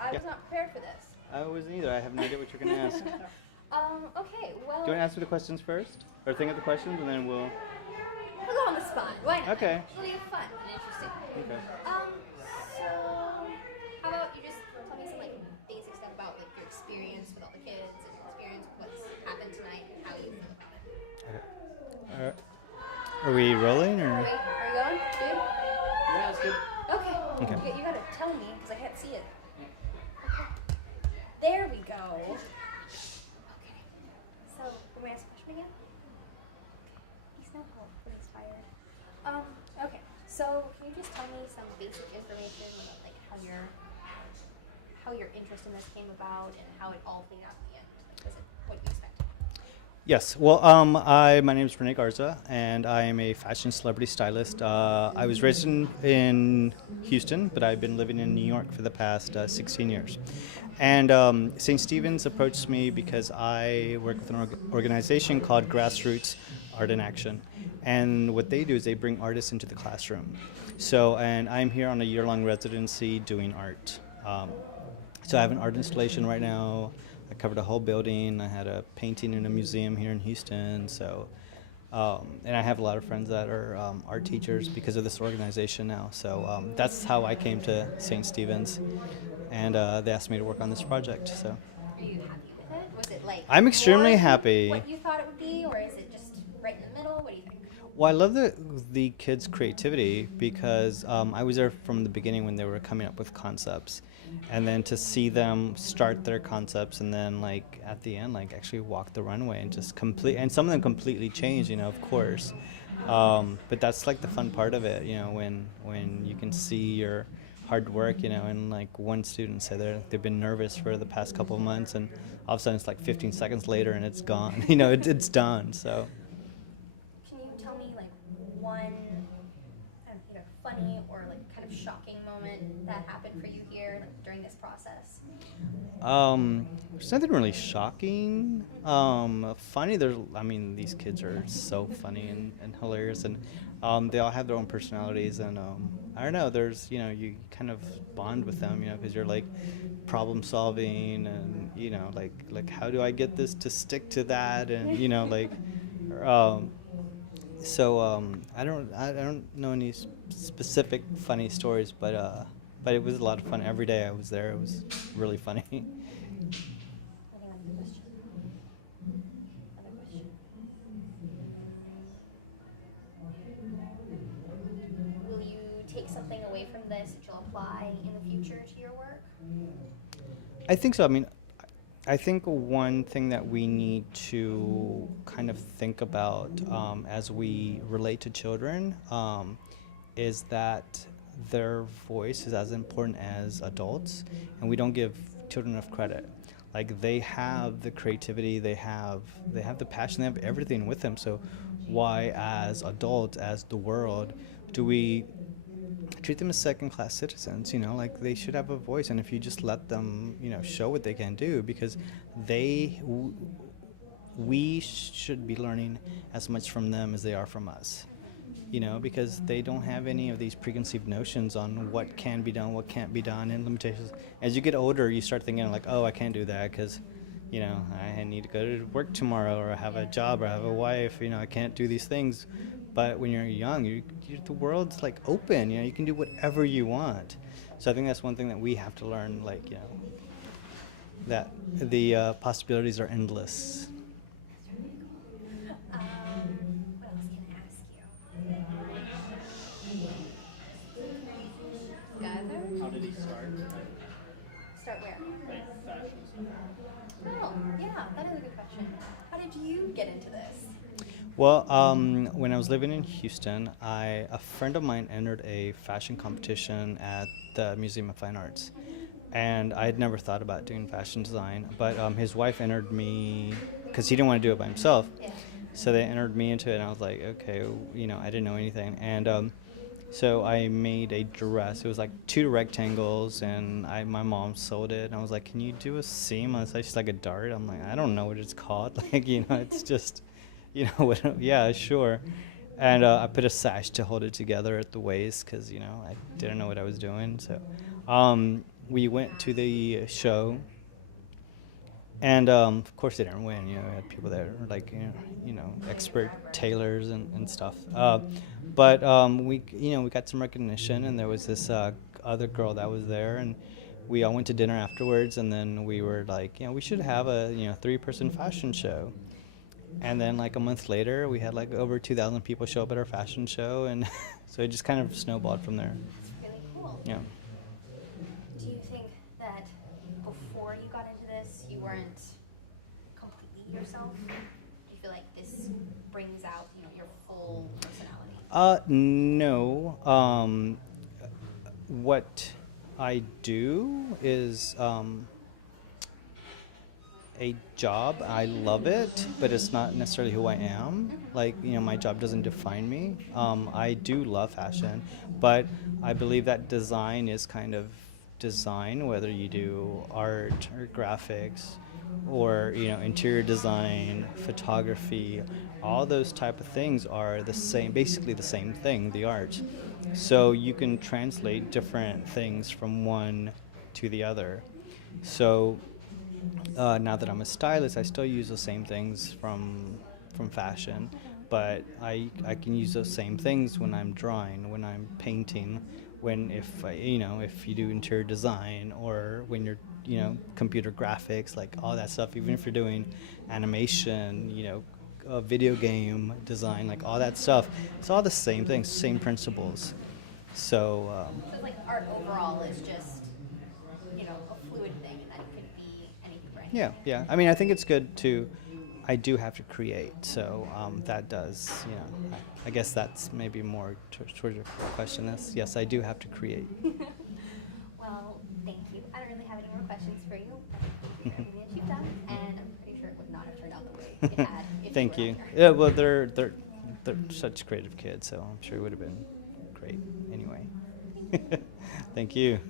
I was not prepared for this. I wasn't either. I have no idea what you're going to ask. Do Okay, well... you want to answer the questions first? Or think of the questions and then we'll... We'll go on the spot. Why not? Okay. It'll be fun and interesting. Okay. So... How about you just tell me some, like, basic stuff about, like, your experience with all the kids and your experience with what's happened tonight and how you feel about it. Are we rolling or? Are you going, dude? Yeah, that's good. Okay. Okay. You gotta tell me, because I can't see it. Okay. There we go. Okay. So, can we ask a question again? He's not hopefully inspired. Okay. So, can you just tell me some basic information about, like, how your interest in this came about and how it all played out at the end? Like, was it what you expected? Yes. Well, my name is Rene Garza, and I am a fashion celebrity stylist. I was raised in Houston, but I've been living in New York for the past 16 years. And St. Stephen's approached me because I work with an organization called Grassroots Art in Action. And what they do is they bring artists into the classroom. So, and I'm here on a year-long residency doing art. So I have an art installation right now. I covered a whole building. I had a painting in a museum here in Houston. So, and I have a lot of friends that are art teachers because of this organization now. So that's how I came to St. Stephen's, and they asked me to work on this project. So. Are you happy with it? Was it like I'm extremely more happy. what you thought it would be, or is it just right in the middle? What do you think? Well, I love the kids' creativity because I was there from the beginning when they were coming up with concepts, and then to see them start their concepts and then like at the end like actually walk the runway and just complete, and some of them completely change, you know, of course, but that's like the fun part of it, you know, when you can see your hard work, you know, and like one student said they've been nervous for the past couple of months, and all of a sudden it's like 15 seconds later and it's gone, you know, it's done. So. Can you tell me like one either funny or like kind of shocking moment that happened for you here like, during this process? There's nothing really shocking. Funny, these kids are so funny and hilarious, and they all have their own personalities, and I don't know, you kind of bond with them, you know, because you're like problem solving, and, you know, like how do I get this to stick to that, and, you know, like, I don't know any specific funny stories, but it was a lot of fun. Every day I was there, it was really funny. Other question? Will you take something away from this that you'll apply in the future to your work? I think so. I mean, I think one thing that we need to kind of think about as we relate to children is that their voice is as important as adults, and we don't give children enough credit. Like, they have the creativity, they have the passion, they have everything with them. So why, as adults, as the world, do we treat them as second-class citizens? You know, like, they should have a voice, and if you just let them, you know, show what they can do, because we should be learning as much from them as they are from us. You know, because they don't have any of these preconceived notions on what can be done, what can't be done, and limitations. As you get older, you start thinking like, oh, I can't do that because, you know, I need to go to work tomorrow, or I have a job, or I have a wife, you know, I can't do these things. But when you're young, the world's like open, you know, you can do whatever you want. So I think that's one thing that we have to learn, like, you know, that the possibilities are endless. What else can I ask you? Skyler? How did he start? Start where? Like fashion stuff. Oh, yeah, that is a good question. How did you get into this? Well, when I was living in Houston, a friend of mine entered a fashion competition at the Museum of Fine Arts. And I had never thought about doing fashion design, but his wife entered me because he didn't want to do it by himself. Yeah. So they entered me into it, and I was like, okay, you know, I didn't know anything. And so I made a dress. It was like 2 rectangles, and my mom sewed it. And I was like, can you do a seam? It's just like a dart. I'm like, I don't know what it's called. Like, you know, it's just, you know, what, yeah, sure. And I put a sash to hold it together at the waist because, you know, I didn't know what I was doing. So we went to the show, and of course they didn't win. You know, we had people that were like expert tailors and stuff. But we got some recognition, and there was this other girl that was there, and we all went to dinner afterwards, and then we were like, we should have a 3-person fashion show. And then like a month later, we had like over 2,000 people show up at our fashion show, and so it just kind of snowballed from there. It's really cool. Yeah. Do you think that before you got into this, you weren't completely yourself? Do you feel like this brings out, your full personality? No. What I do is a job. I love it, but it's not necessarily who I am. Like, my job doesn't define me. I do love fashion, but I believe that design is kind of design, whether you do art or graphics or, interior design, photography, all those type of things are the same, basically the same thing, the art. So you can translate different things from one to the other. So now that I'm a stylist, I still use the same things from fashion, but I can use those same things when I'm drawing, when I'm painting, if you do interior design, or when you're computer graphics, like all that stuff. Even if you're doing animation, video game design, like all that stuff, it's all the same things, same principles. So. So it's like art overall is just, a fluid thing, and that could be anything, right? Yeah. I mean, I think it's good to. I do have to create, so that does. I guess that's maybe more towards your question. Yes, I do have to create. Well, thank you. I don't really have any more questions for you. Thank you for everything that you've done, and I'm pretty sure it would not have turned out the way it had if Thank you you. were not here. Yeah, well, they're such creative kids, so I'm sure it would have been great anyway. Thank you.